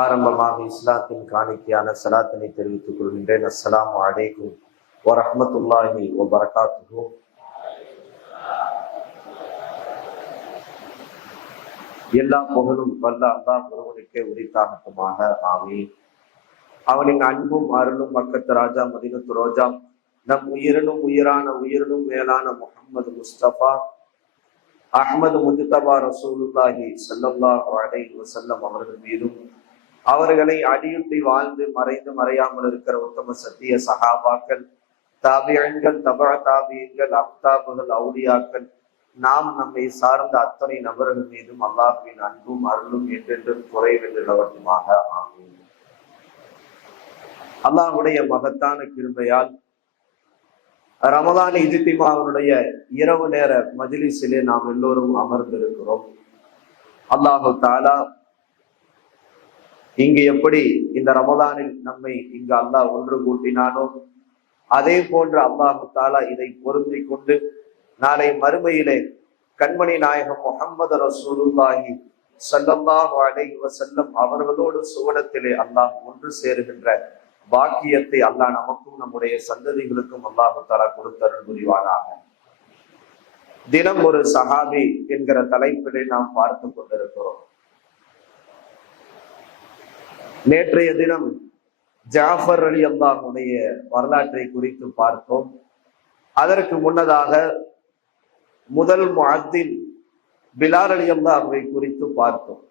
ஆரம்பமாக இஸ்லாத்தின் காணிக்கையான சலாத்தினை தெரிவித்துக் கொள்கின்றேன். அஸ்ஸலாமு அலைக்கும் வரஹ்மத்துல்லாஹி வபரகாத்துஹு. எல்லா புகழும் வல்ல அல்லாஹ் ஒருவனுக்கே உரித்தாகட்டுமாக. ஆமீன். அவனின் அன்பும் அருளும் மக்கத்து ராஜா மதீனத்து ரோஜா நம் உயிரினும் உயிரினும் மேலான முஹம்மது முஸ்தபா அஹ்மது முஜ்தபா ரசூலுல்லாஹி ஸல்லல்லாஹு அலைஹி வஸல்லம் அவர்கள் மீதும், அவர்களை அடியுற்றி வாழ்ந்து மறைந்து மறையாமல் இருக்கிற உத்தம சத்திய சஹாபாக்கள், தாபியன்கள், தபா தாபியன்கள், அக்தாபுகள், அவுலியாக்கள், நாம் நம்மை சார்ந்த அத்தனை நபர்கள் மீதும் அல்லாஹ்வின் அன்பும் அருளும் என்றென்றும் குறைவென்று நிலவட்டுமாக. ஆமீன். அல்லாஹ்வுடைய மகத்தான கிருபையால் ரமதான் இஜ்திமாவுடைய இரவு நேர மஜ்லிஸிலே நாம் எல்லோரும் அமர்ந்திருக்கிறோம். அல்லாஹு தஆலா இங்கு எப்படி இந்த ரமதானில் நம்மை இங்கு அல்லாஹ் ஒன்று கூட்டினானோ, அதே போன்று அல்லாஹு தஆலா இதை பொருந்தி கொண்டு நாளை மறுமையிலே கண்மணி நாயகம் முஹம்மது ரசூலுல்லாஹி ஸல்லல்லாஹு அலைஹி வஸல்லம் அவர்களோடு சுவனத்திலே அல்லாஹ் ஒன்று சேருகின்ற பாக்கியத்தை அல்லாஹ் நமக்கும் நம்முடைய சந்ததிகளுக்கும் அல்லாஹு தஆலா கொடுத்தருள் புரிவானாக. தினம் ஒரு சஹாபி என்கிற தலைப்பிலே நாம் பார்த்து கொண்டிருக்கிறோம். நேற்றைய தினம் ஜாஃபர் ரலியல்லாஹுடைய வரலாற்றை குறித்து பார்த்தோம். அதற்கு முன்னதாக முதல் முஅத்தின் பிலால் ரலியல்லாஹுவை குறித்து பார்த்தோம்.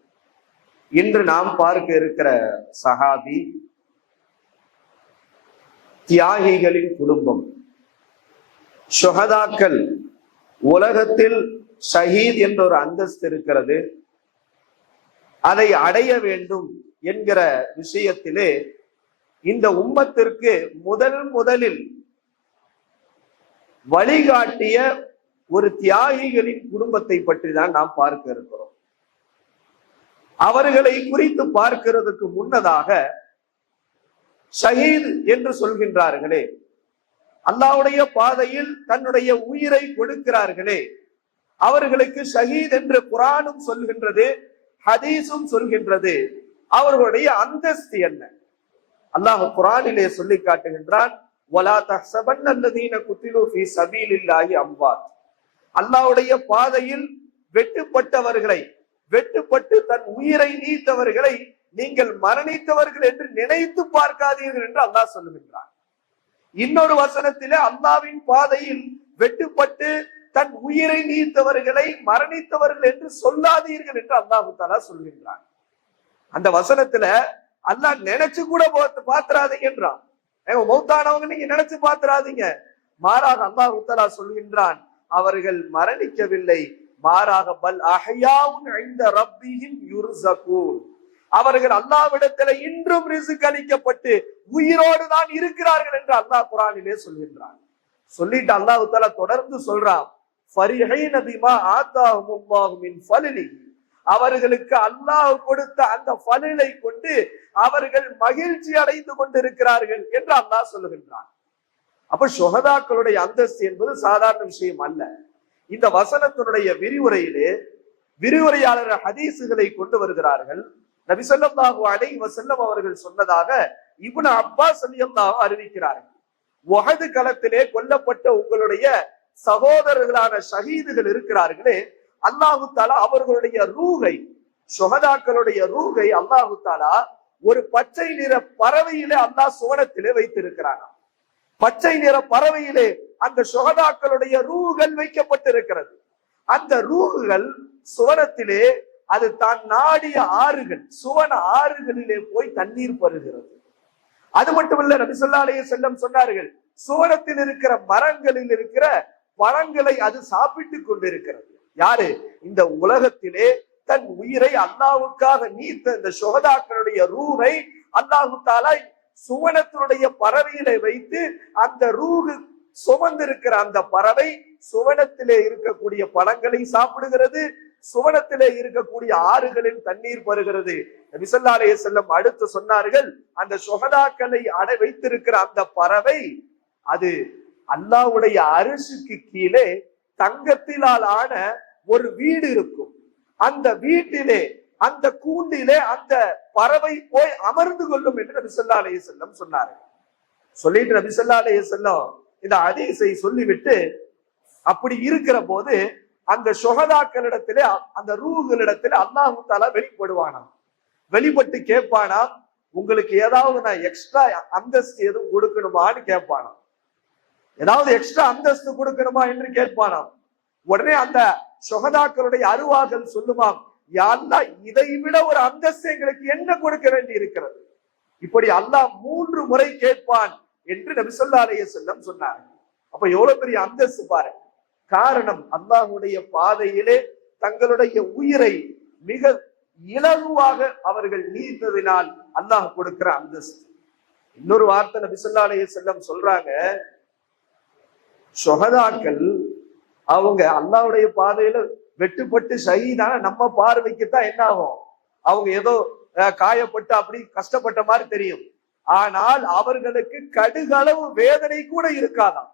இன்று நாம் பார்க்க இருக்கிற சஹாபி தியாகிகளின் குடும்பம், ஷுஹதாக்கள். உலகத்தில் ஷஹீத் என்ற ஒரு அந்தஸ்து இருக்கிறது. அதை அடைய வேண்டும் என்கிற விஷயத்திலே இந்த உம்மத்திற்கு முதலில் வழிகாட்டிய ஒரு தியாகிகளின் குடும்பத்தை பற்றி தான் நாம் பார்க்க இருக்கிறோம். அவர்களை குறித்து பார்க்கிறதுக்கு முன்னதாக ஷஹீத் என்று சொல்கின்றார்களே, அல்லாஹ்வுடைய பாதையில் தன்னுடைய உயிரை கொடுக்கிறார்களே, அவர்களுக்கு ஷஹீத் என்று குர்ஆனும் சொல்கின்றது, ஹதீஸும் சொல்கின்றது. அவர்களுடைய அந்தஸ்து என்ன? அல்லாஹ் குர்ஆனிலே சொல்லி காட்டுகின்றான், வலா தஹ்ஸபன்ன அல்லதீன குத்திலு ஃபீ ஸபீலில்லாஹி அம்வாத். அல்லாஹ்வுடைய பாதையில் வெட்டுப்பட்டு தன் உயிரை நீத்தவர்களை நீங்கள் மரணித்தவர்கள் என்று நினைத்து பார்க்காதீர்கள் என்று அல்லாஹ் சொல்லுகின்றான். இன்னொரு வசனத்திலே அல்லாஹ்வின் பாதையில் வெட்டுப்பட்டு தன் உயிரை நீத்தவர்களை மரணித்தவர்கள் என்று சொல்லாதீர்கள் என்று அல்லாஹ் தஆலா சொல்கின்றான். அந்த வசனத்துல அல்லாஹ் நினைச்சு கூட பாத்துறாதீங்கன்றான். மௌத்தானவங்க நீங்க நினைச்சு பாத்துறாதீங்க. மாறாக அல்லாஹ் தஆலா சொல்கின்றான், அவர்கள் மரணிக்கவில்லை, மாறாக பல் அஹ்யாவுன் இன்த ரப்பிஹிம் யுர்ஸகூன். அவர்கள் அல்லாஹ்விடத்தில் இன்றும் ரிஸ்க் அளிக்கப்பட்டு உயிரோடு தான் இருக்கிறார்கள் என்று அல்லாஹ் குர்ஆனிலே சொல்கின்றான். சொல்லிட்டு அல்லாஹ் தஆலா தொடர்ந்து சொல்றான், ஃபரிஹீன பிமா ஆதாஹுமுல்லாஹு மின் ஃபலிலி. அவர்களுக்கு அல்லாஹ் கொடுத்த அந்த ஃபலிலை கொண்டு அவர்கள் மகிழ்ச்சி அடைந்து கொண்டிருக்கிறார்கள் என்று அல்லாஹ் சொல்லுகின்றான். அப்ப ஷுஹதாக்களுடைய அந்தஸ்து என்பது சாதாரண விஷயம் அல்ல. இந்த வசனத்தினுடைய விரிவுரையாளர் ஹதீசுகளை கொண்டு வருகிறார்கள். நபி ஸல்லல்லாஹு அலைஹி வஸல்லம் அவர்கள் சொன்னதாக இப்னு அப்பாஸ் ரலியல்லாஹு அறிவிக்கிறார்கள், உஹது களத்திலே கொல்லப்பட்ட உங்களுடைய சகோதரர்களான ஷஹீதுகள் இருக்கிறார்களே, அல்லாஹு தஆலா அவர்களுடைய ரூஹை, ஷுஹதாக்களுடைய ரூஹை அல்லாஹு தஆலா ஒரு பச்சை நிற பறவையிலே அல்லாஹ் சுவனத்திலே வைத்திருக்கிறான். பச்சை நிற பறவையிலே அந்த ஷுஹதாக்களுடைய ரூஹ்கள் வைக்கப்பட்டிருக்கிறது. அந்த ரூஹ்கள் சுவனத்திலே அது தான் நாடிய ஆறுகள், சுவன ஆறுகளிலே போய் தண்ணீர் பருகிறது. அது மட்டுமல்ல, நபி ஸல்லல்லாஹு அலைஹி வஸல்லம் சொன்னார்கள், சுவனத்தில் இருக்கிற மரங்களில் இருக்கிற பழங்களை அது சாப்பிட்டு கொண்டிருக்கிறது. யாரு? இந்த உலகத்திலே தன் உயிரை அல்லாஹ்வுக்காக நீத்த இந்த ஷுஹதாக்களுடைய ரூஹை அல்லாஹ் தஆலா சுவனத்தினுடைய பறவையிலே வைத்து அந்த ரூஹ் சுமந்திருக்கிற அந்த பறவை சுவனத்திலே இருக்கக்கூடிய பழங்களை சாப்பிடுகிறது, சுவனத்திலே இருக்கக்கூடிய ஆறுகளில் தண்ணீர் பருகிறது. நபி ஸல்லல்லாஹு அலைஹி வஸல்லம் அடுத்து சொன்னார்கள், அந்த ஷுஹதாக்களை வைத்திருக்கிற அந்த பறவை அது அல்லாஹ்வுடைய அரிசுக்கு கீழே தங்கத்திலால் ஆன ஒரு வீடு இருக்கும். அந்த வீட்டிலே அந்த கூண்டிலே அந்த பறவை போய் அமர்ந்து கொள்ளும் என்று நபி ஸல்லல்லாஹு அலைஹி வஸல்லம் சொன்னார். சொல்லிட்டு நபி ஸல்லல்லாஹு அலைஹி வஸல்லம் இந்த ஹதீஸை சொல்லிவிட்டு, அப்படி இருக்கிற போது அந்த ஷுஹதாக்களிடத்திலே, அந்த ரூஹ்களிடத்திலே அல்லாஹ் தஆலா வெளிப்படுவானாம். வெளிப்பட்டு கேட்பானாம், உங்களுக்கு ஏதாவது நான் எக்ஸ்ட்ரா அந்தஸ்து எதுவும் கொடுக்கணுமான்னு கேட்பானாம். ஏதாவது எக்ஸ்ட்ரா அந்தஸ்து கொடுக்கணுமா என்று கேட்பானாம். உடனே அந்த ஷுஹதாக்களுடைய அருவார்கள் சொல்லுமாம், யா அல்லாஹ், இதை விட ஒரு அந்தஸ்து எங்களுக்கு என்ன கொடுக்க வேண்டி இருக்கிறது? இப்படி அல்லாஹ் 3 முறை கேட்பான் என்று நபி ஸல்லல்லாஹு அலைஹி வஸல்லம் சொன்னார். அப்ப எவ்வளவு பெரிய அந்தஸ்து பாருங்க. காரணம், அல்லாஹ்வுடைய பாதையிலே தங்களுடைய உயிரை மிக இலகுவாக அவர்கள் நீத்ததினால் அல்லாஹ் கொடுக்கிற அந்தஸ்து. இன்னொரு வார்த்தை நபி ஸல்லல்லாஹு அலைஹி வஸல்லம் சொல்றாங்க, ஷுஹதாக்கள் அவங்க அல்லாஹ்வுடைய பாதையில வெட்டுப்பட்டு ஷஹீதான நம்ம பார்வைக்குத்தான் என்ன ஆகும், அவங்க ஏதோ காயப்பட்டு அப்படி கஷ்டப்பட்ட மாதிரி தெரியும். ஆனால் அவர்களுக்கு கடுகளவு வேதனை கூட இருக்காதாம்.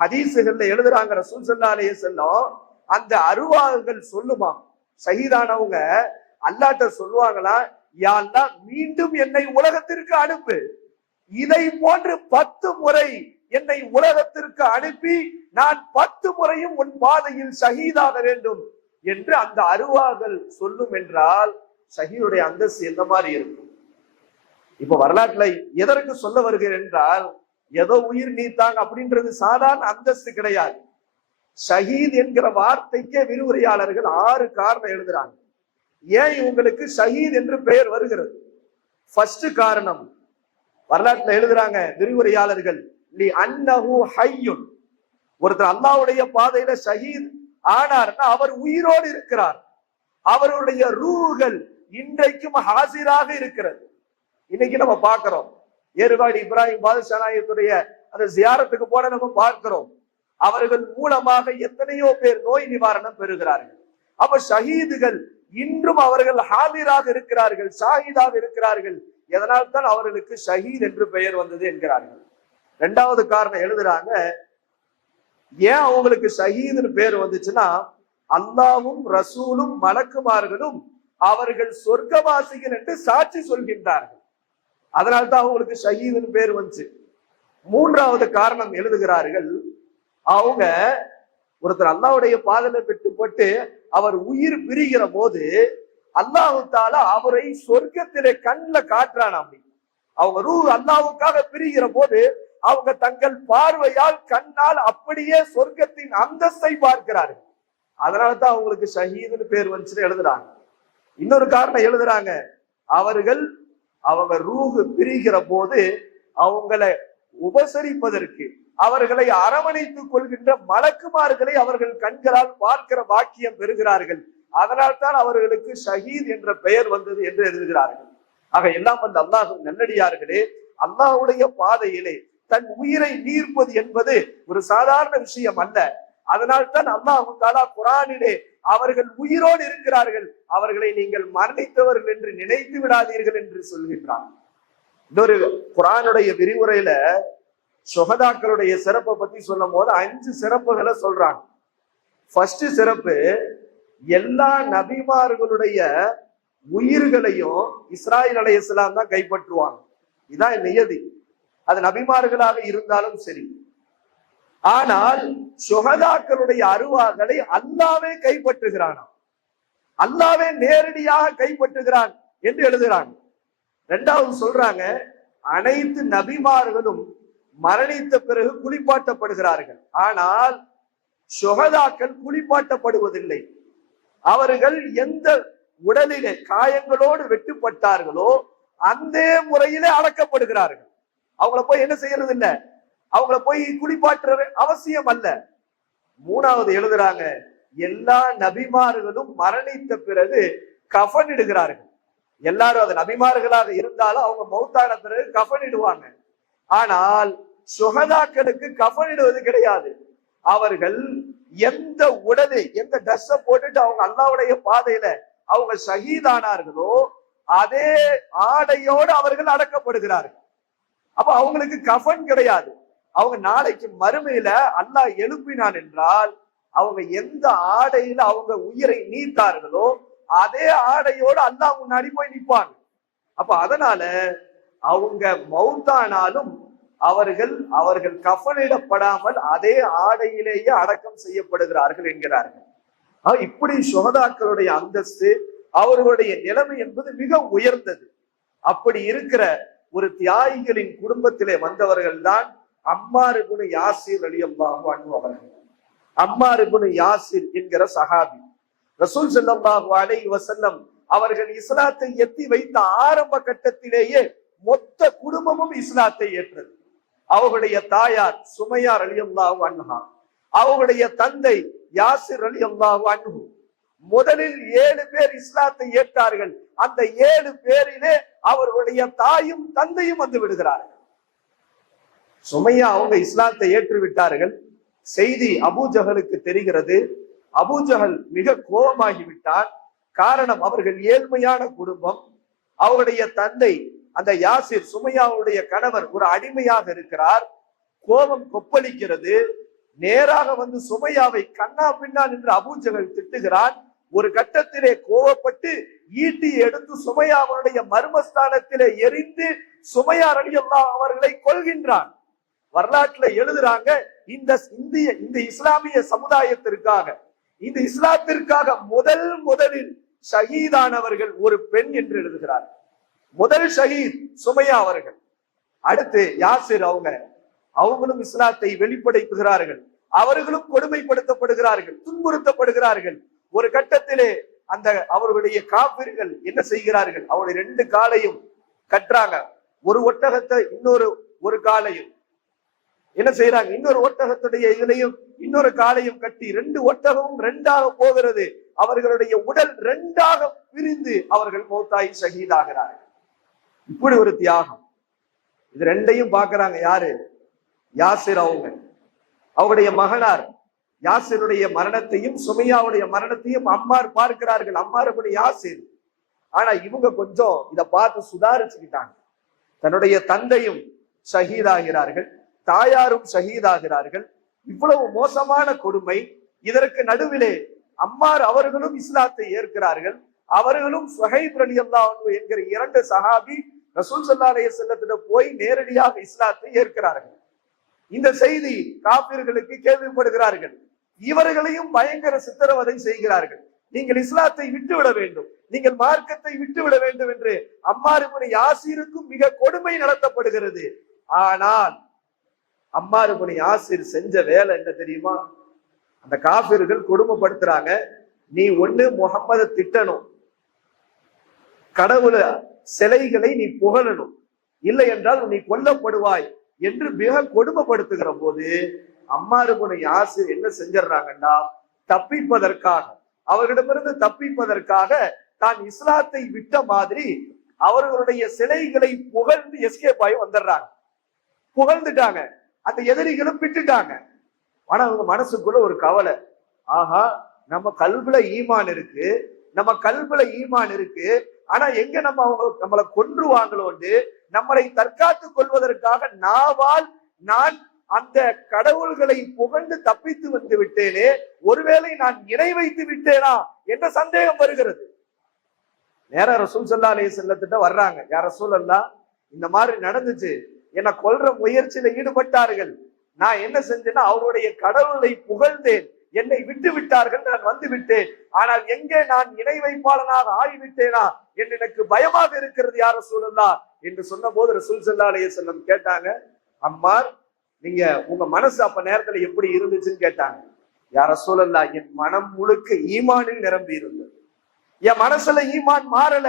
ஹதீசுகள்ல எழுதுறாங்க, ரசூல் ஸல்லல்லாஹு அலைஹி வஸல்லம் அந்த அருவார்கள் சொல்லுமா, ஷஹீதானவங்க அல்லாஹ்ட்ட சொல்லுவாங்களா, யா அல்லாஹ், மீண்டும் என்னை உலகத்திற்கு அனுப்பு, இதை போன்று 10 முறை என்னை உலகத்திற்கு அனுப்பி நான் 10 முறையும் உன் பாதையில் ஷஹீதாக வேண்டும் என்று அந்த அருவார்கள் சொல்லும் என்றால் ஷஹீதுடைய அந்தஸ்து எந்த மாதிரி இருக்கும்? இப்ப வரலாற்றுல எதற்கு சொல்ல வருகிறேன் என்றால், ஏதோ உயிர் நீத்தாங்க அப்படின்றது சாதாரண அந்தஸ்து கிடையாது. ஷஹீத் என்கிற வார்த்தைக்கே விரிவுரையாளர்கள் 6 காரணம் எழுதுறாங்க. ஏன் இவங்களுக்கு ஷஹீத் என்று பெயர் வருகிறது? ஃபர்ஸ்ட் காரணம், வரலாற்றுல எழுதுறாங்க விரிவுரையாளர்கள், லி அன்னஹு ஹய்யுன். ஒருத்தர் அல்லாஹ்வுடைய பாதையில ஷஹீத் ஆனார்னா அவர் உயிரோடு இருக்கிறார், அவருடைய ரூஹ்கள் இன்றைக்கும் ஹாசிராக இருக்கிறது. இன்னைக்கு நம்ம பார்க்கிறோம், ஏறுவாடி இப்ராஹிம் பாதுஷா நாயகத்துடைய அந்த ஜியாரத்துக்கு போன நம்ம பார்க்கிறோம், அவர்கள் மூலமாக எத்தனையோ பேர் நோய் நிவாரணம் பெறுகிறார்கள். அப்ப ஷஹீதுகள் இன்றும் அவர்கள் ஹாதிராக இருக்கிறார்கள், ஷாஹிதாக இருக்கிறார்கள். எதனால் தான் அவர்களுக்கு ஷஹீத் என்று பெயர் வந்தது என்கிறார்கள். 2வது காரணம் எழுதுறாங்க, ஏன் அவங்களுக்கு ஷஹீதுன்னு பேர் வந்துச்சுன்னா, அல்லாஹ்வும் ரசூலும் மலக்குமார்களும் அவர்கள் சொர்க்கவாசிகள் என்று சாட்சி சொல்கின்றார்கள். அதனால்தான் அவங்களுக்கு ஷஹீதுன்னு பேர் வந்துச்சு. 3வது காரணம் எழுதுகிறார்கள், அவங்க ஒருத்தர் அல்லாஹ்வுடைய பாதையில வெட்டுப்பட்டு அவர் உயிர் பிரிகிற போது அல்லாஹ் தஆலா அவரை சொர்க்கத்திலே கண்ணுல காட்டுறான். அப்படி அவங்க ரூஹ் அல்லாஹ்வுக்காக பிரிகிற போது அவங்க தங்கள் பார்வையால் கண்ணால் அப்படியே சொர்க்கத்தின் அந்தஸ்தை பார்க்கிறார்கள். அதனாலதான் அவங்களுக்கு ஷஹீதுன்னு பேர் வந்துச்சுன்னு எழுதுறாங்க. இன்னொரு காரணம் எழுதுறாங்க, அவங்க ரூஹ் பிரிகிற போது அவங்களை உபசரிப்பதற்கு, அவர்களை அரவணைத்துக் கொள்கின்ற மலக்குமார்களை அவர்கள் கண்களால் பார்க்கிற பாக்கியம் பெறுகிறார்கள். அதனால்தான் அவர்களுக்கு ஷஹீத் என்ற பெயர் வந்தது என்று எழுதுகிறார்கள். ஆக எல்லாம் வந்த அல்லாஹ் நல்லடியார்களே, அல்லாஹ்வுடைய பாதையிலே தன் உயிரை நீர்ப்பது என்பது ஒரு சாதாரண விஷயம் அல்ல. அதனால்தான் அல்லாஹ் தஆலா குர்ஆனிலே அவர்கள் உயிரோடு இருக்கிறார்கள், அவர்களை நீங்கள் மரணித்தவர்கள் என்று நினைத்து விடாதீர்கள் என்று சொல்கின்றார். இன்னொரு குர்ஆனுடைய விரிவுரையில ஷுஹதாக்களுடைய சிறப்பை பத்தி சொல்லும் போது 5 சிறப்புகளை சொல்றாங்க. ஃபர்ஸ்ட் சிறப்பு, எல்லா நபிமார்களுடைய உயிர்களையும் இஸ்ராயில் அலைஹிஸ்ஸலாம் தான் கைப்பற்றுவாங்க. இதான் நியதி, அது நபிமார்களாக இருந்தாலும் சரி. ஆனால் ஷுஹதாக்களுடைய அருவாகளை அல்லாஹ்வே கைப்பற்றுகிறானாம், அல்லாஹ்வே நேரடியாக கைப்பற்றுகிறான் என்று எழுதுகிறாங்க. 2வது சொல்றாங்க, அனைத்து நபிமார்களும் மரணித்த பிறகு குளிப்பாட்டப்படுகிறார்கள், ஆனால் ஷுஹதாக்கள் குளிப்பாட்டப்படுவதில்லை. அவர்கள் எந்த உடலிலே காயங்களோடு வெட்டுப்பட்டார்களோ அந்த முறையிலே அடக்கப்படுகிறார்கள். அவங்கள போய் என்ன செய்யறது இல்ல, அவங்கள போய் குளிப்பாற்ற அவசியம் அல்ல. 3வது எழுதுறாங்க, எல்லா நபிமார்களும் மரணித்த பிறகு கஃன் இடுகிறார்கள். எல்லாரும் அது நபிமார்களாக இருந்தாலும் அவங்க மௌத்தான பிறகு கஃன் இடுவாங்க. ஆனால் ஷுஹதாக்களுக்கு கஃன் இடுவது கிடையாது. அவர்கள் எந்த உடலை, எந்த ட்ரெஸ்ஸை போட்டுட்டு அவங்க அல்லாஹ்வுடைய பாதையில அவங்க ஷஹீதானார்களோ அதே ஆடையோடு அவர்கள் அடக்கப்படுகிறார்கள். அப்ப அவங்களுக்கு கஃன் கிடையாது. அவங்க நாளைக்கு மறுமையில அல்லாஹ் எழுப்பினான் என்றால் அவங்க எந்த ஆடையில அவங்க உயிரை நீத்தார்களோ அதே ஆடையோடு அல்லாஹ் முன்னாடி போய் நிற்பாங்க. அப்ப அதனால அவங்க மௌத்தானாலும் அவர்கள் கஃனிடப்படாமல் அதே ஆடையிலேயே அடக்கம் செய்யப்படுகிறார்கள் என்கிறார்கள். இப்படி சுஹதாக்களுடைய அந்தஸ்து, அவர்களுடைய நிலைமை என்பது மிக உயர்ந்தது. அப்படி இருக்கிற ஒரு தியாகிகளின் குடும்பத்திலே வந்தவர்கள் தான் அம்மார் இப்னு யாசிர் ரலியல்லாஹு அன்ஹு அவர்கள். அம்மார் இப்னு யாசிர் என்கிற சஹாபி ரசூல் ஸல்லல்லாஹு அலைஹி வஸல்லம் அவர்கள் இஸ்லாத்தை எத்தி வைத்த ஆரம்ப கட்டத்திலேயே மொத்த குடும்பமும் இஸ்லாத்தை ஏற்றது. அவர்களுடைய தாயார் சுமையா ரலியல்லாஹு அன்ஹா, அவர்களுடைய தந்தை யாசிர் ரலியல்லாஹு அன்ஹு. முதலில் 7 பேர் இஸ்லாத்தை ஏற்றார்கள். அந்த 7 பேரிலே அவர்களுடைய தாயும் தந்தையும் வந்து விடுகிறார்கள். சுமையா அவங்க இஸ்லாத்தை ஏற்று விட்டார்கள். செய்தி அபூஜஹலுக்கு தெரிகிறது. அபூஜஹல் மிக கோபமாகிவிட்டார். காரணம், அவர்கள் ஏழ்மையான குடும்பம். அவருடைய தந்தை அந்த யாசிர், சுமையாவுடைய கணவர், ஒரு அடிமையாக இருக்கிறார். கோபம் கொப்பளிக்கிறது. நேராக வந்து சுமையாவை கண்ணா பின்னான் என்று அபூஜஹல் திட்டுகிறான். ஒரு கட்டத்திலே கோபப்பட்டு ஈட்டி எடுத்து சுமையாவுடைய மர்மஸ்தானத்திலே எரிந்து சுமையா ரலியல்லாஹு அவர்களை கொல்கின்றான். வரலாற்றுல எழுதுறாங்க, இந்த இஸ்லாமிய சமுதாயத்திற்காக, இந்த இஸ்லாத்திற்காக முதலில் ஷஹீதானவர்கள் ஒரு பெண் என்று எழுதுகிறார். முதல் ஷஹீத் சுமையா அவர்கள். அடுத்து யாசிர் அவங்களும் இஸ்லாத்தை வெளிப்படுத்துகிறார்கள். அவர்களும் கொடுமைப்படுத்தப்படுகிறார்கள், துன்புறுத்தப்படுகிறார்கள். ஒரு கட்டத்திலே அந்த அவர்களுடைய காபிர்கள் என்ன செய்கிறார்கள், அவருடைய 2 காலையும் கட்டுறாங்க. ஒரு ஒட்டகத்தை ஒரு காலையும் என்ன செய்யறாங்க, இன்னொரு ஒட்டகத்துடைய இதுலையும் இன்னொரு காலையும் கட்டி 2 ஒட்டகமும் 2ஆக போகிறது. அவர்களுடைய உடல் 2ஆக பிரிந்து அவர்கள் மௌத்தாயி ஷஹீதாகிறார்கள். இப்படி ஒரு தியாகம். இது 2ஐயும் பாக்குறாங்க யாரு, யாசிர். அவருடைய மகனார் யாசிருடைய மரணத்தையும் சுமையாவுடைய மரணத்தையும் அம்மார் பார்க்கிறார்கள். அம்மார் இப்னு யாசிர். ஆனா இவங்க கொஞ்சம் இத பார்த்து சுதாரிச்சுக்கிட்டாங்க. தன்னுடைய தந்தையும் ஷஹீதாகிறார்கள், தாயாரும் ஷஹீதாகிறார்கள். இவ்வளவு மோசமான கொடுமை. இதற்கு நடுவிலே அம்மார் அவர்களும் இஸ்லாத்தை ஏற்கிறார்கள். அவர்களும் சுஹைப் ரலியல்லாஹு அன்ஹு என்கிற 2 சஹாபி ரசூல் ஸல்லல்லாஹு அலைஹி வஸல்லத்திடம் போய் நேரடியாக இஸ்லாத்தை ஏற்கிறார்கள். இந்த செய்தி காபிர்களுக்கு கேள்விப்படுகிறார்கள். இவர்களையும் பயங்கர சித்திரவதை செய்கிறார்கள். நீங்கள் இஸ்லாத்தை விட்டுவிட வேண்டும், நீங்கள் மார்க்கத்தை விட்டுவிட வேண்டும் என்று அம்மார் இப்னு யாசிருக்கும் மிக கொடுமை நடத்தப்படுகிறது. ஆனால் அம்மார் இப்னு யாசிர் செஞ்ச வேலை என்ன தெரியுமா? அந்த காபிர்கள் கொடுமைப்படுத்துறாங்க. நீ ஒண்ணு முஹம்மதை திட்டணும், கடவுள சிலைகளை நீ புகழணும், இல்லை என்றால் நீ கொல்லப்படுவாய் என்று மிக கொடுமைப்படுத்துகிற போது அம்மார் இப்னு யாசிர் என்ன செஞ்சிடறாங்கன்னா, தப்பிப்பதற்காக, அவர்களிடமிருந்து தப்பிப்பதற்காக தான் இஸ்லாத்தை விட்ட மாதிரி அவர்களுடைய சிலைகளை புகழ்ந்து எஸ்கேப் ஆகி வந்துடுறாங்க. புகழ்ந்துட்டாங்க. அந்த எதிரிகளும் விட்டுட்டாங்க. ஆனா அவங்க மனசுக்குள்ள ஒரு கவலை, ஆஹா நம்ம கல்புல ஈமான் இருக்கு, ஆனா எங்க நம்மளை கொன்றுவாங்களோண்டு நம்மளை தற்காத்துக் கொள்வதற்காக நான் அந்த கடவுள்களை புகழ்ந்து தப்பித்து வந்து விட்டேனே, ஒருவேளை நான் இணை வைத்து விட்டேனா என்ற சந்தேகம் வருகிறது. நேரா ரசூல் ஸல்லல்லாஹு அலைஹி வஸல்லம் வர்றாங்க. யா ரசூலல்லாஹ், இந்த மாதிரி நடந்துச்சு, என்னை கொல்ற முயற்சியில ஈடுபட்டார்கள், நான் என்ன செஞ்சேன்னா அவருடைய கடவுளை புகழ்ந்தேன், என்னை விட்டு விட்டார்கள், நான் வந்து விட்டேன், ஆனால் எங்கே நான் இணை வைப்பாளனாக ஆகிவிட்டேனா என்று எனக்கு பயமாக இருக்கிறது யா ரசூலல்லாஹ் என்று சொன்ன போது ரசூல் ஸல்லல்லாஹு அலைஹி வஸல்லம் கேட்டாங்க, அம்மார் நீங்க உங்க மனசு அப்ப நேரத்துல எப்படி இருந்துச்சுன்னு கேட்டாங்க. யா ரசூலல்லாஹ், என் மனம் முழுக்க ஈமானில் நிரம்பி இருந்தது. என் மனசுல ஈமான் மாறல,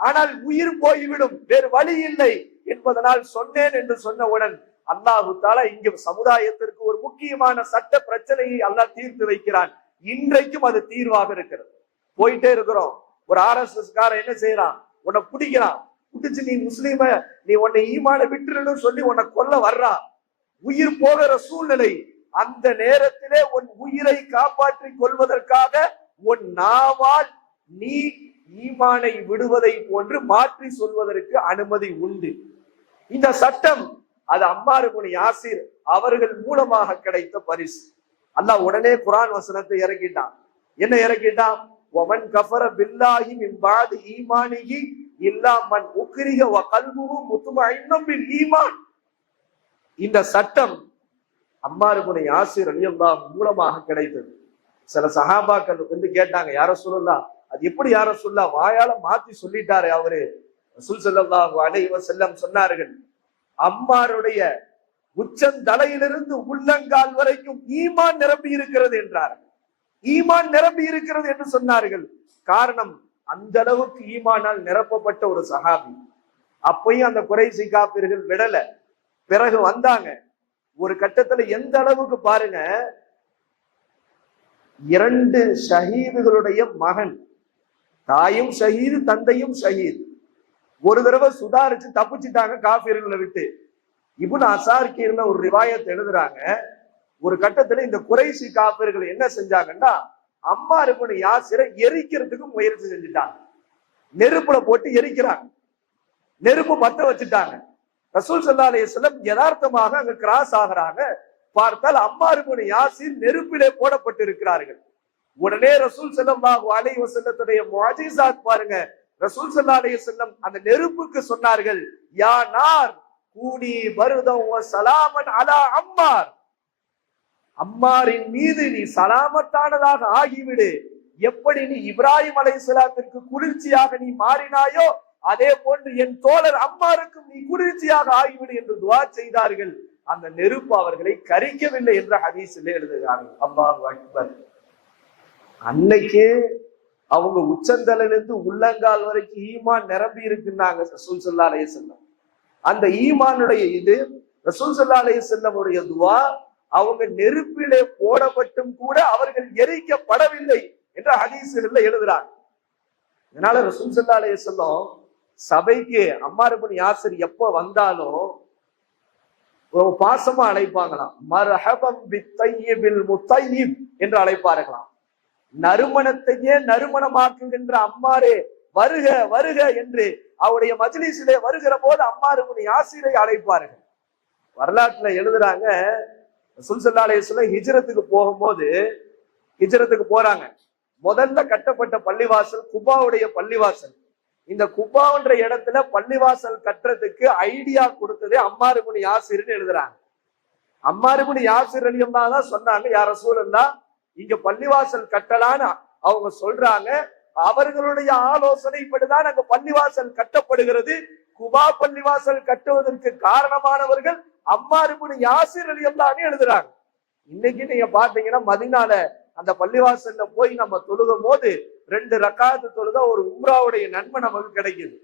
ஆனால் உயிர் போய்விடும், வேறு வழி இல்லை என்பதனால் சொன்னேன் என்று சொன்னவுடன் அல்லாஹு தஆலா இங்கு சமுதாயத்திற்கு ஒரு முக்கியமான சட்ட பிரச்சனையை அல்லாஹ் தீர்த்து வைக்கிறான். இன்றைக்கும் அது தீர்வாக இருக்கிறது. போயிட்டே இருக்கிறோம், ஒரு RSS காரன் என்ன செய்யறான், உன்னை பிடிக்கிறான், பிடிச்சு நீ முஸ்லீம, நீ உன்னை ஈமான விட்டுருன்னு சொல்லி உன்னை கொல்ல வர்றான். உயிர் போகிற சூழ்நிலை. அந்த நேரத்திலே உன் உயிரை காப்பாற்றிக் கொள்வதற்காக உன் நாவால் நீ ஈமானை விடுவதை போன்று மாற்றி சொல்வதற்கு அனுமதி உண்டு. இந்த சட்டம் அது அம்மார் இப்னு யாசிர் அவர்கள் மூலமாக கிடைத்த பரிசு. அல்லாஹ் உடனே குர்ஆன் வசனத்தை இறக்கிட்டான். என்ன இறக்கிட்டான்? வமன் கஃபர பில்லாஹி மின் பாதி ஈமானிஹி இல்லா மன் உக்ரிஹ வ கல்புஹு முத்மஇன்னும் பில் ஈமான். இந்த சட்டம் அம்மார் இப்னு யாசிர் ரலியல்லாஹு மூலமாக கிடைத்தது. சில சஹாபாக்கள் வந்து கேட்டாங்க, யார ரசூலுல்லாஹ், அது எப்படி யார ரசூலுல்லாஹ், வாயால மாத்தி சொல்லிட்டாரு அவரு. ரசூல் ஸல்லல்லாஹு அலைஹி வஸல்லம் சொன்னார்கள், அம்மாருடைய உச்சந்தலையிலிருந்து உள்ளங்கால் வரைக்கும் ஈமான் நிரம்பி இருக்கிறது என்றார்கள். ஈமான் நிரம்பி இருக்கிறது என்று சொன்னார்கள். காரணம், அந்த அளவுக்கு ஈமானால் நிரப்பப்பட்ட ஒரு சஹாபி. அப்பயும் அந்த குறைசி காப்பீர்கள் விடல, பிறகு வந்தாங்க. ஒரு கட்டத்துல எந்த அளவுக்கு பாருங்க, 2 ஷஹீதுகளுடைய மகன், தாயும் ஷஹீது தந்தையும் ஷஹீது, ஒரு தடவை சுதாரிச்சு தப்பிச்சுட்டாங்க காபீர்களை விட்டு. இப்னு அசார்கீர்ல ஒரு ரிவாயத் எழுதுறாங்க, ஒரு கட்டத்துல இந்த குறைசி காப்பீர்கள் என்ன செஞ்சாங்கன்னா, அம்மார் இப்னு யாசிரை எரிக்கிறதுக்கு முயற்சி செஞ்சுட்டாங்க. நெருப்புல போட்டு எரிக்கிறாங்க, நெருப்பு பத்த வச்சுட்டாங்க. ரசூல் ஸல்லல்லாஹு அலைஹி வஸல்லம் யதார்த்தமாக அங்க கிராஸ் ஆகுறாங்க. பார்த்தால் அம்மார் இப்னு யாசிர் நெருப்பிலே போடப்பட்டு இருக்கிறார்கள். உடனே ரசூல் ஸல்லல்லாஹு அலைஹி வஸல்லத்துடைய முஅஜிஸாத் பாருங்க. ரசூல் ஸல்லல்லாஹு அலைஹி வஸல்லம் அந்த நெருப்புக்கு சொன்னார்கள், யா நார் கூனி பர்தன் வ ஸலாமன் அலா அம்மார், அம்மாரின் மீது நீ சலாமத்தானதாக ஆகிவிடு. எப்படி நீ இப்ராஹிம் அலைஹிஸ்ஸலாத்திற்கு குளிர்ச்சியாக நீ மாறினாயோ, அதே போன்று என் தோழர் அம்மாருக்கும் நீ குளிர்ச்சியாக ஆகிவிடு என்று துஆ செய்தார்கள். அந்த நெருப்பு அவர்களை கரிக்கவில்லை என்ற ஹதீஸிலே எழுதுகிறார்கள். அல்லாஹு அக்பர். அன்னைக்கு அவங்க உச்சந்தலிலிருந்து உள்ளங்கால் வரைக்கும் ஈமான் நிரம்பி இருக்குன்னாங்க ரசூல் ஸல்லல்லாஹு அலைஹி வஸல்லம். அந்த ஈமானுடைய இது ரசூல் ஸல்லல்லாஹு அலைஹி வஸல்லம் உடைய துஆ, அவங்க நெருப்பிலே போடப்பட்டும் கூட அவர்கள் எரிக்கப்படவில்லை என்ற ஹதீஸ்ல எழுதுறாங்க. இதனால ரசூல் ஸல்லல்லாஹு அலைஹி வஸல்லம் சபைக்கு அம்மார் இப்னு யாசிர் எப்ப வந்தாலும் பாசமா அழைப்பாங்களாம். மர்ஹபம் பித்தய்யிபில் முத்தய்யிப் என்று அழைப்பார்களாம். நறுமணத்தையே நறுமணமாக்குகின்ற அம்மாரே வருக வருக என்று அவருடைய மஜ்லிஸிலே வருகிற போது அம்மார் இப்னு யாசிரை அழைப்பார்கள். வரலாற்றுல எழுதுறாங்க, ரசூல் ஸல்லல்லாஹு அலைஹி வஸல்லம் ஹிஜ்ரத்துக்கு போகும்போது, ஹிஜ்ரத்துக்கு போறாங்க. முதல்ல கட்டப்பட்ட பள்ளிவாசல் குபாவுடைய பள்ளிவாசல். இந்த குபான்ற இடத்துல பள்ளிவாசல் கட்டுறதுக்கு ஐடியா கொடுத்ததே அம்மார் இப்னு யாசிர்னு எழுதுறாங்க. அம்மார் இப்னு யாசிர் ரலியல்லாஹு தான் சொன்னாங்க, யா ரசூலல்லாஹ், இங்க பள்ளிவாசல் கட்டலான்னு அவங்க சொல்றாங்க. அவர்களுடைய ஆலோசனைப்படிதான் அங்க பள்ளிவாசல் கட்டப்படுகிறது. குபா பள்ளிவாசல் கட்டுவதற்கு காரணமானவர்கள் அம்மார் இப்னு யாசிர் ரலியல்லாஹு எழுதுறாங்க. இன்னைக்கு நீங்க பாத்தீங்கன்னா மதீனால அந்த பள்ளிவாசல்ல போய் நம்ம தொழுகும் போது 2 ரக்காத்து தொழுதா ஒரு உம்ராவுடைய நன்மை நமக்கு கிடைக்குது.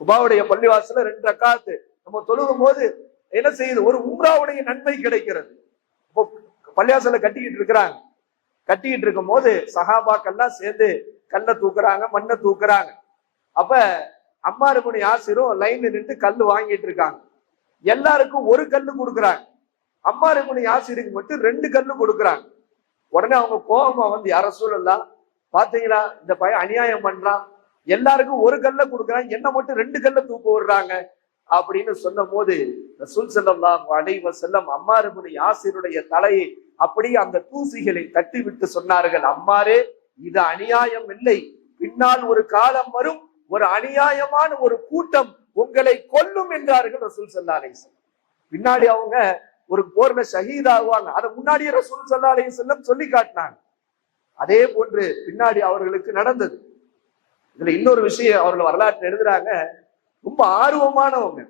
குபாவுடைய பள்ளிவாசல்ல 2 ரக்காத்து நம்ம தொழுகும் போது என்ன செய்யுது, ஒரு உம்ராவுடைய நன்மை கிடைக்கிறது. இப்போ பள்ளிவாசல்ல கட்டிக்கிட்டு இருக்கிறாங்க. கட்டிக்கிட்டு இருக்கும் போது சஹாபாக்கள்லாம் சேர்ந்து கல்லை தூக்குறாங்க, மண்ணை தூக்குறாங்க. அப்ப அம்மார் இப்னு யாசிரும் லைன்ல நின்று கல்லு வாங்கிட்டு இருக்காங்க. எல்லாருக்கும் ஒரு கல்லு கொடுக்குறாங்க. அம்மார் இப்னு யாசிருக்கு மட்டும் 2 கல்லு கொடுக்குறாங்க. உடனே அவங்க கோபமா வந்து, யா ரசூலல்லாஹ், பாத்தீங்களா இந்த பையன் அநியாயம் பண்றான், எல்லாருக்கும் ஒரு கல்ல கொடுக்குறான், என்ன மட்டும் 2 கல்ல தூக்க விடுறாங்க அப்படின்னு சொன்ன போது ரசூல் ஸல்லல்லாஹு அலைஹி வஸல்லம் அம்மார் இப்னு யாசிருடைய தலையை அப்படியே அந்த தூசிகளை தட்டி விட்டு சொன்னார்கள், அம்மாரே, இது அநியாயம் இல்லை. பின்னால் ஒரு காலம் வரும், ஒரு அநியாயமான ஒரு கூட்டம் உங்களை கொல்லும் என்றார்கள் ரசூல் ஸல்லல்லாஹு அலைஹி வஸல்லம். பின்னாடி அவங்க ஒரு போர்ல ஷஹீத் ஆகுவாங்க. அதை முன்னாடியே ரசூல் ஸல்லல்லாஹு அலைஹி வஸல்லம் சொல்லி காட்டினாங்க. அதே போன்று பின்னாடி அவர்களுக்கு நடந்தது. இதுல இன்னொரு விஷயம் அவர்கள் வரலாற்று எழுதுறாங்க, ரொம்ப ஆர்வமானவங்க.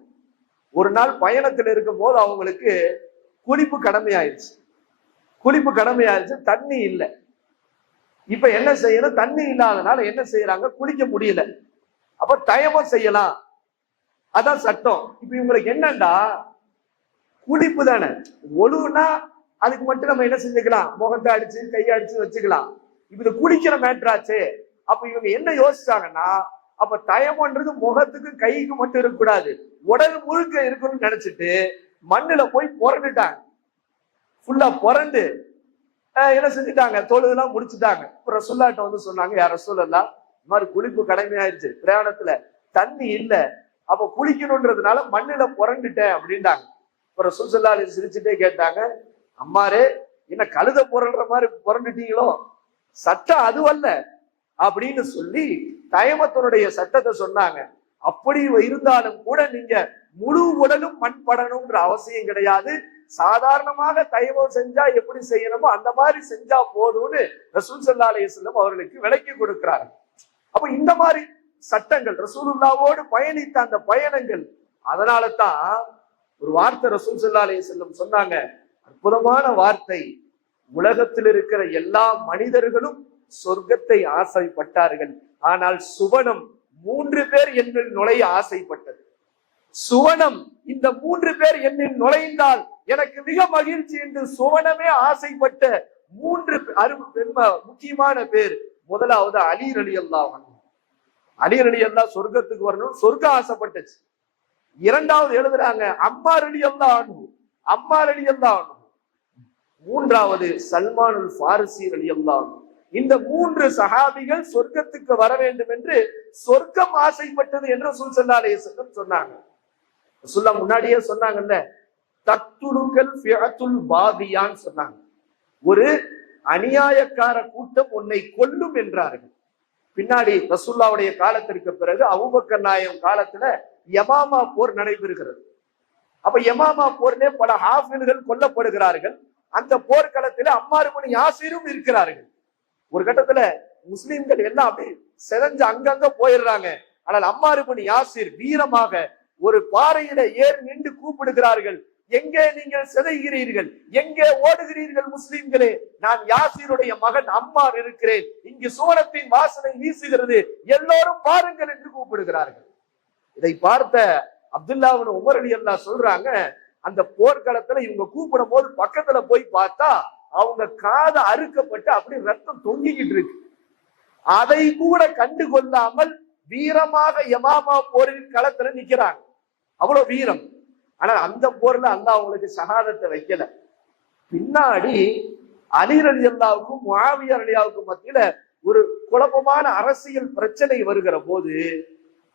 ஒரு நாள் பயணத்தில் இருக்கும் போது அவங்களுக்கு குளிப்பு கடமையாயிருச்சு. குளிப்பு கடமையாயிருச்சு, தண்ணி இல்லை. இப்ப என்ன செய்யணும், தண்ணி இல்லாதனால என்ன செய்யறாங்க, குளிக்க முடியல. அப்ப தயமம் செய்யலாம், அதான் சட்டம். இப்ப இவங்களுக்கு என்னண்டா, குளிப்பு தானே, ஒழுகுனா அதுக்கு மட்டும் நம்ம என்ன செஞ்சுக்கலாம், முகத்தை அடிச்சு கையை அடிச்சு வச்சுக்கலாம். இப்ப இது குளிக்கிற மேட்ராச்சே. அப்ப இவங்க என்ன யோசிச்சாங்கன்னா, அப்ப தயமன்றது முகத்துக்கு கைக்கு மட்டும் இருக்கக்கூடாது, உடல் முழுக்க இருக்கணும்னு நினைச்சிட்டு மண்ணுல போய் புரண்டுட்டாங்க. ஃபுல்லா புரண்டு என்ன செஞ்சுட்டாங்க, தொழுதெல்லாம் முடிச்சுட்டாங்க. இப்ப ரசூலுல்லாஹ்ட்ட வந்து சொன்னாங்க, யா ரசூலல்லாஹ், இந்த மாதிரி குளிப்பு கடமையாயிருச்சு, பிரயாணத்துல தண்ணி இல்ல, அப்ப குளிக்கணும்ன்றதுனால மண்ணுல புரண்டுட்டேன் அப்படின்ட்டாங்க. இப்ப ரசூல் ஸல்லல்லாஹு அலைஹி வஸல்லம் சிரிச்சுட்டே கேட்டாங்க, அம்மாரே, என்ன கழுத புரள்ற மாதிரி புரண்டுட்டீங்களோ? சட்டம் அதுவல்ல, அப்படின்னு சொல்லி தயமத்தினுடைய சட்டத்தை சொன்னாங்க. அப்படி இருந்தாலும் கூட நீங்க முழு உடலும் மண் படணும்ன்ற அவசியம் கிடையாது. சாதாரணமாக தயமம் செஞ்சா எப்படி செய்யணுமோ அந்த மாதிரி செஞ்சா போதும்னு ரசூல் ஸல்லல்லாஹு அலைஹி வஸல்லம் அவர்களுக்கு விளக்கி கொடுக்கிறாங்க. அப்ப இந்த மாதிரி சட்டங்கள் ரசூலுல்லாவோடு பயணித்த அந்த பயணங்கள், அதனால தான் ஒரு வார்த்தை ரசூல் ஸல்லல்லாஹு அலைஹி வஸல்லம் சொன்னாங்க, அற்புதமான வார்த்தை. உலகத்தில் இருக்கிற எல்லா மனிதர்களும் சொர்க்கத்தை ஆசைப்பட்டார்கள், ஆனால் சுவனம் 3 பேர் என்னில் நுழைய ஆசைப்பட்டது. சுவனம் இந்த 3 பேர் என்னில் நுழைந்தால் எனக்கு மிக மகிழ்ச்சி என்று சுவனமே ஆசைப்பட்ட 3 முக்கியமான பேர். முதலாவது அலி ரலியல்லாஹு அன்ஹு. அலி ரலியல்லாஹு சொர்க்கத்துக்கு வரணும், சொர்க்கம் ஆசைப்பட்டுச்சு. இரண்டாவது எழுதுறாங்க அம்மார் ரலியல்லாஹு அன்ஹு, அம்மார் ரலியல்லாஹு அன்ஹு. மூன்றாவது சல்மானுல் ஃபாரிசி ரலியல்லாஹு அன்ஹு. இந்த 3 சஹாபிகள் சொர்க்கத்துக்கு வர வேண்டும் என்று சொர்க்கம் ஆசைப்பட்டது என்று ரசூல் ஸல்லல்லாஹு அலைஹி வஸல்லம் சொன்னாங்க. ரசூலுல்லாஹ் முன்னாடியே சொன்னாங்கல்ல, தக்துலுகல் ஃபிஅத்துல் பாகியான்னு சொன்னாங்க. ஒரு அநியாயக்கார கூட்டம் உன்னை கொல்லும் என்றார்கள். பின்னாடி ரசூலுல்லாஹ்வுடைய காலத்திற்கு பிறகு அபூபக்கர் நாயகம் காலத்துல யமாமா போர் நடைபெறுகிறது. அப்ப யமாமா போர்ல பல ஹாஃபில்கள் கொல்லப்படுகிறார்கள். அந்த போர்க்களத்துல அம்மார் இப்னு யாசிரும் இருக்கிறார்கள். ஒரு கட்டத்துல முஸ்லிம்கள் எல்லாம் அப்படி செதஞ்சு அங்கங்க போயிடுறாங்க. ஆனால் அம்மார் இப்னு யாசிர் வீரமாக ஒரு பாறையில ஏறி நின்று கூப்பிடுகிறார்கள், எங்கே நீங்கள் சிதைகிறீர்கள், எங்கே ஓடுகிறீர்கள் முஸ்லிம்களே, நான் யாசிருடைய மகன் அம்மார் இருக்கிறேன், இங்கு சுவனத்தின் வாசனை வீசுகிறது, எல்லோரும் பாருங்கள் என்று கூப்பிடுகிறார்கள். இதை பார்த்த அப்துல்லா இப்னு உமர் ரலியல்லாஹு சொல்றாங்க, அந்த போர்க்களத்துல இவங்க கூப்பிடும் போது பக்கத்துல போய் பார்த்தா அவங்க காதை அறுக்கப்பட்டு அப்படி ரத்தம் தொங்கிக்கிட்டு இருக்கு. அதை கூட கண்டு கொள்ளாமல் வீரமாக யமாமா போரின் களத்துல நிக்கிறாங்க. அவ்வளவு வீரம். ஆனா அந்த போர்ல அல்லாஹ் அவங்களுக்கு ஷஹாதத்தை வைக்கல. பின்னாடி அலி ரலியல்லாஹுக்கும் முஆவியா ரலியல்லாஹுக்கும் மத்தியில ஒரு குழப்பமான அரசியல் பிரச்சனை வருகிற போது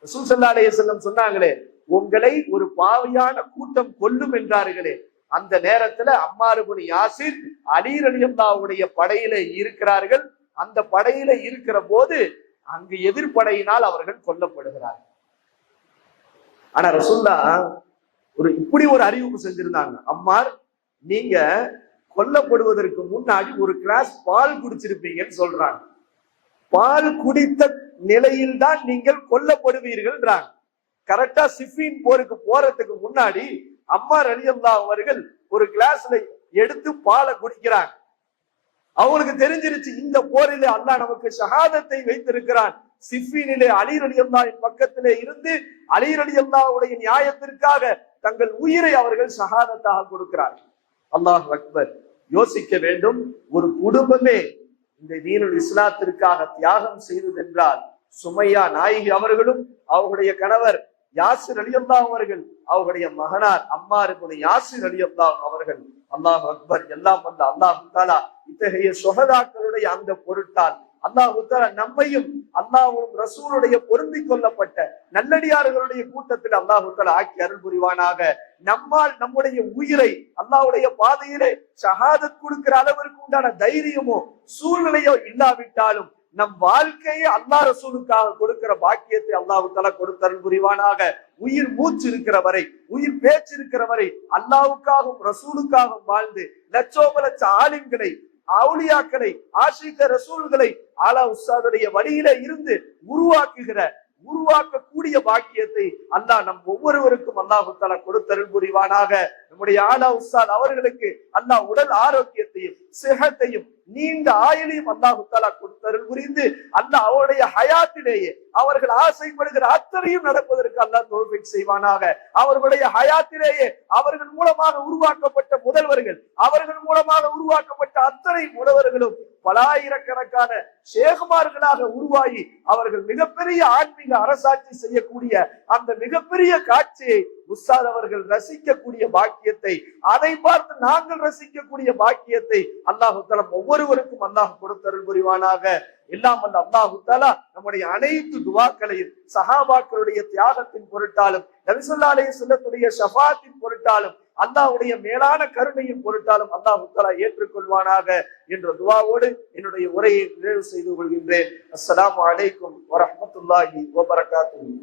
ரசூல் ஸல்லல்லாஹு அலைஹி வஸல்லம் சொன்னாங்களே, உங்களை ஒரு பாவியான கூட்டம் கொல்லும் என்றார்களே, அந்த நேரத்துல அம்மார் இப்னு யாசிர் அலி ரலியல்லாஹுடைய படையில இருக்கிறார்கள். அந்த படையில இருக்கிற போது அங்கு எதிர்ப்படையினால் அவர்கள் கொல்லப்படுகிறார்கள். ஆனா ரசூலுல்லாஹ் இப்படி ஒரு அறிவிப்பு செஞ்சிருந்தாங்க, அம்மார் நீங்க கொல்லப்படுவதற்கு முன்னாடி ஒரு கிளாஸ் பால் குடிச்சிருப்பீங்கன்னு சொல்றாங்க. பால் குடித்த நிலையில் தான் நீங்கள் கொல்லப்படுவீர்கள்ன்றாங்க. கரெக்டா சிஃபின் போருக்கு போறதுக்கு முன்னாடி அம்மார் ரலியல்லாஹு அவர்கள் ஒரு கிளாஸ்ல எடுத்து பாலை குடிக்கிறாங்க. அவங்களுக்கு தெரிஞ்சிருச்சு இந்த போரிலே அல்லாஹ் நமக்கு ஷஹாதத்தை வைத்திருக்கிறான். சிஃபினிலே அலி ரலியல்லாஹின் பக்கத்திலே இருந்து அலி ரலியல்லாஹுடைய நியாயத்திற்காக தங்கள் உயிரை அவர்கள் ஷஹாதத்தாக கொடுக்கிறார்கள். அல்லாஹ் அக்பர். யோசிக்க வேண்டும், ஒரு குடும்பமே இந்த தீனுல் இஸ்லாத்திற்காக தியாகம் செய்தது என்றால் சுமையா நாயகி அவர்களும் அவர்களுடைய கணவர் யாசிர் ரலியல்லாஹு அவர்கள், அவர்களுடைய மகனார் அம்மார் இப்னு யாசிர் ரலியல்லாஹு அவர்கள். அல்லாஹ் அக்பர். எல்லாம் வந்த அல்லாஹ் தஆலா இத்தகைய சுஹதாக்களுடைய அந்த பொருட்டால் அல்லாஹ் தஆலா நம்மையும் அல்லாஹ்வும் ரசூலுடைய பொருந்திக் கொள்ளப்பட்ட நல்லடியார்களுடைய கூட்டத்தில் அல்லாஹ் தஆலா ஆக்கி அருள் புரிவானாக. நம்மால் நம்முடைய உயிரை அல்லாஹ்வுடைய பாதையிலே ஷஹாதத் கொடுக்கிற அளவிற்கு உண்டான தைரியமோ சூழ்நிலையோ இல்லாவிட்டாலும் நம் வாழ்க்கையை அல்லாஹ் ரசூலுக்காக கொடுக்கிற பாக்கியத்தை அல்லாஹ் தஆலா கொடுத்தருள் புரிவானாக. உயிர் மூச்சு இருக்கிற வரை, உயிர் பேச்சு இருக்கிற வரை அல்லாஹ்வுக்காகவும் ரசூலுக்காகவும் வாழ்ந்து லட்சோப லட்ச ஆலிம்களை, அவுலியாக்களை, ஆஷிக ரசூல்களை ஆலா உஸ்தாதுடைய வழியில இருந்து உருவாக்கக்கூடிய பாக்கியத்தை அல்லாஹ் நம் ஒவ்வொருவருக்கும் அல்லாஹ் தஆலா கொடுத்தருள் புரிவானாக. நம்முடைய ஆலா உஸ்தாத் அவர்களுக்கு அல்லாஹ் உடல் ஆரோக்கியத்தையும் சிஹத்தையும் நீண்ட ஆயுளையும் அல்லாஹ் தஆலா கொடுத்தருள் புரிந்து அல்லாஹ் அவருடைய ஹயாத்திலேயே அவர்கள் ஆசைப்படுகிற அத்தனையும் நடப்பதற்கு அல்லாஹ் தௌஃபீக் செய்வானாக. அவர்களுடைய ஹயாத்திலேயே அவர்கள் மூலமாக உருவாக்கப்பட்ட முதல்வர்கள், அவர்கள் மூலமாக உருவாக்கப்பட்ட அத்தனை முதல்வர்களும் பலாயிரக்கணக்கான ஷேகுமார்களாக உருவாகி அவர்கள் மிகப்பெரிய ஆன்மீக அரசாட்சி செய்யக்கூடிய அந்த மிகப்பெரிய காட்சியை உஸ்தாத் அவர்கள் ரசிக்கக்கூடிய பாக்கியத்தை, அதை பார்த்து நாங்கள் ரசிக்கக்கூடிய பாக்கியத்தை அல்லாஹ் தஆலா ஒவ்வொருவருக்கும் அல்லாஹ் கொடுத்தருள் புரிவானாக. எல்லாம் வல்ல அல்லாஹ் தஆலா நம்முடைய அனைத்து துஆக்களையும் சஹாபாக்களுடைய தியாகத்தின் பொருட்டாலும் நபி ஸல்லல்லாஹு அலைஹி வஸல்லத்துடைய ஷஃபாத்தின் பொருட்டாலும் அல்லாஹ்வுடைய மேலான கருணையின் பொருட்டாலும் அல்லாஹ் தஆலா ஏற்றுக்கொள்வானாக என்ற துஆவோடு என்னுடைய உரையை நிறைவு செய்து கொள்கின்றேன். அஸ்ஸலாமு அலைக்கும் வரஹ்மத்துல்லாஹி வபரகாத்துஹு.